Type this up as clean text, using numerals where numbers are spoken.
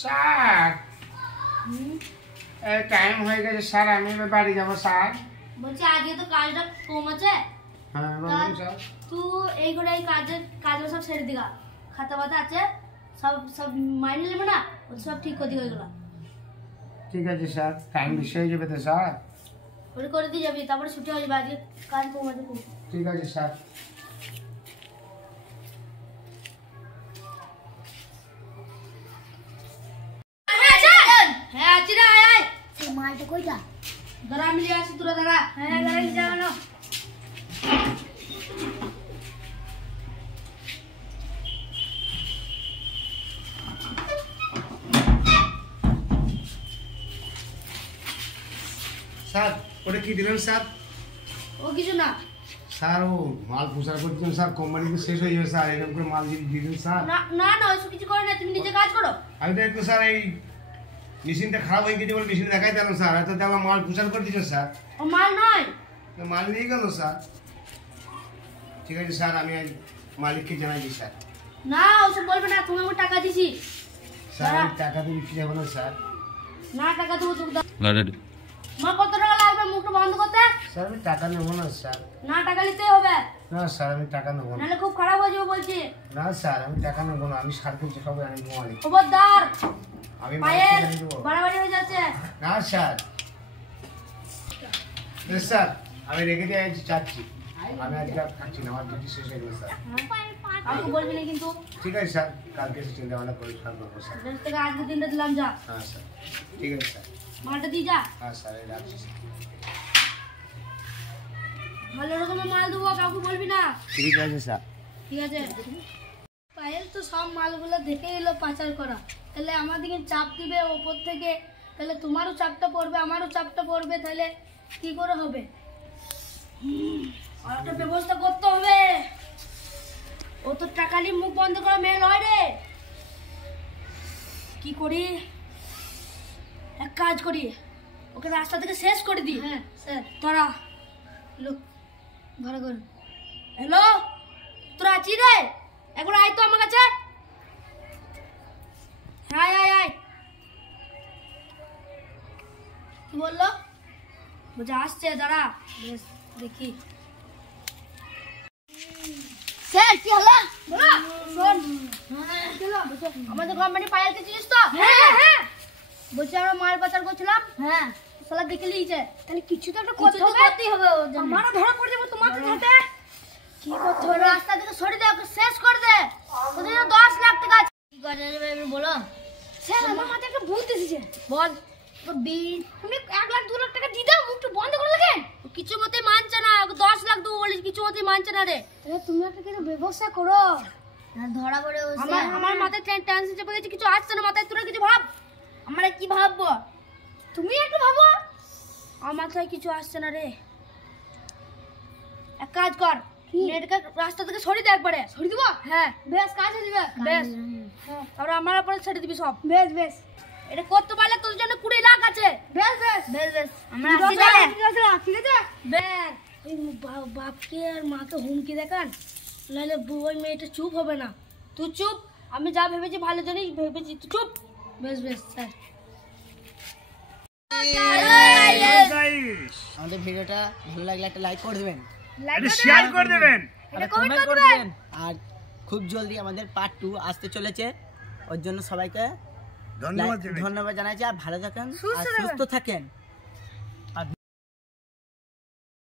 Sir time হয়ে গেছে sir, আমি এবার বাড়ি যাবো স্যার। বলছি আজকে তো কাজটা কম আছে। হ্যাঁ বলুন স্যার। তুই এই করে এই কাজের সব ছেড়ে দিগা, খাতা বাতা আছে সব সব মাইনে নেবে না, সব ঠিক করে দিগা এগুলো। ঠিক আছে স্যার, টাইম বেশি হয়ে যাবে তো স্যার। ওটা করে দিয়ে যাবি, তারপরে ছুটি হয়ে যাবে। আজকে কাজ কম আছে খুব। ঠিক আছে স্যার। হ্যাঁ আছি রে, আয় আয়। সেই মালটা কইটা দাঁড়া, আমি নিয়ে আসি, তোরা দাঁড়া। হ্যাঁ গাড়ি যাও। স্যার ওটা কি দিলেন স্যার? ও কিছু না। স্যার ও মাল প্রচার করছেন স্যার, কোম্পানিতে শেষ হয়ে যাবে স্যার, এরকম করে মাল যদি দিলেন স্যার। না না না, ওইসব কিছু করে না, তুমি নিজে কাজ করো। আমি তো একটু স্যার এই মেশিনটা খারাপ হয়ে গেছে বলে মেশিন দেখাই দিলাম স্যার, এত দেখলাম মাল প্রচার করে দিচ্ছেন স্যার। ও মাল নয়। মাল নিয়ে গেল স্যার। ঠিক আছে স্যার, আমি মালিককে জানাই দিই স্যার। না ওসব বলবে না, তুমি আমার টাকা দিছি। স্যার আমি টাকা দিয়ে বিক্রি যাবো না স্যার। না টাকা দেবো তোকে। মা কত টাকা লাগবে মুখটা বন্ধ করতে? স্যার আমি টাকা নেবো না স্যার। না টাকা নিতেই হবে, না স্যার আমি টাকা নেবো না। নাহলে খুব খারাপ হয়ে যাবে বলছি। না স্যার আমি টাকা নেবো না, আমি সার করছি সবাই, আমি মালিক। খবরদার, আমি পায়ের মালিককে জানিয়ে দেবো। বাড়াবাড়ি হয়ে যাচ্ছে। না স্যার। বেশ স্যার, আমি রেখে দিয়ে যাচ্ছি, আমি আজকে আর থাকছি না, আমার ডিউটি শেষ হয়ে গেল স্যার। আমাকে বলবি না কিন্তু। ঠিক আছে স্যার, কালকে এসে চিন্তা ভাবনা করে সার করবো স্যার। বেশ থেকে আজকে দিনটা দিলাম, যা হ্যাঁ স্যার, ঠিক আছে স্যার। মালটা দিয়ে যা। হ্যাঁ স্যার, এই রাখছি স্যার। ভালো রকমের মাল দেবো, কাউকে বলবি না। ঠিক আছে স্যার। ঠিক আছে। পায়েল তো সব মালগুলো দেখে এলো পাচার করা, তাহলে আমাদেরকে চাপ দিবে ওপর থেকে, তাহলে তোমারও চাপটা পড়বে আমারও চাপটা পড়বে, তাহলে কি করে হবে? আর একটা ব্যবস্থা করতে হবে। ও তো টাকা নিয়ে মুখ বন্ধ করা মেয়ে নয় রে। কি করি? এক কাজ করি, ওকে রাস্তা থেকে শেষ করে দিই। হ্যাঁ স্যার। তোরা লোক ভালো কর। হ্যালো, তোরা আছি রে? একবার আয় তো আমার কাছে। হ্যাঁ আয় আয়। কি বললো? বলছে আসছে, দাঁড়া বেশ দেখি। স্যার কি হলো? বলো। শোন, আমাদের কোম্পানি পায়েলকে চিনিস তো? হ্যাঁ হ্যাঁ। বলছি আমরা মাল পাচার করছিলাম। হ্যাঁ। শালা দেখে লিয়েছে, তাহলে কিছু তো একটা করতে হবে। করতেই হবে, আমারও ধরা পড়ে যাবে তোমাকে সাথে। কি করতে হবে? রাস্তা থেকে সরিয়ে দে, ওকে শেষ করে দে। ওদের 10 লাখ টাকা আছে। কি করে যাবে আমি বলো? স্যার আমার মাথায় একটা ভূত এসেছে। বল। তুমি 1 লাখ 2 লাখ টাকা দিয়ে দাও, মুখটা বন্ধ করে লাগে। কিছু মতে মানছে না, 10 লাখ দেবো বলিস, কিছু মতে মানছে না রে। তাহলে তুমি একটা কিছু ব্যবস্থা করো। ধরা পড়ে আমার মাথায় টেনশন চেপে গেছে, কিছু আসছে না মাথায়, তোরা কিছু ভাব। আমরা কি ভাববো? তুমি একটু ভাবো। আমার মাথায় কিছু আসছে না রে। এক কাজ কর, নেটকে রাস্তা থেকে সরিয়ে দে একবারে। সরিয়ে দিব? হ্যাঁ বেশ, কাজ হয়ে যাবে। বেশ, হ্যাঁ তারপরে আমার উপরে ছেড়ে দিবি সব। বেশ বেশ, এটা করতে পারলে তোর জন্য 20 লাখ আছে। বেশ বেশ বেশ বেশ, আমরা আসি তাহলে। ঠিক আছে ঠিক আছে। বেশ, এই বাপকে আর মাকে হুমকি দেখান, নাহলে ওই মেয়েটা চুপ হবে না। তুই চুপ, আমি যা ভেবেছি ভালো জন্যই ভেবেছি, তুই চুপ। বেশ বেশ স্যার। আমাদের ভিডিওটা ভালো লাগলে একটা লাইক করে দেবেন, শেয়ার করে দেবেন, একটা কমেন্ট করে দেবেন। আর খুব জলদি আমাদের পার্ট 2 আসতে চলেছে, ওর জন্য সবাইকে ধন্যবাদ জানাচ্ছি। আর ভালো থাকেন, সুস্থ থাকেন।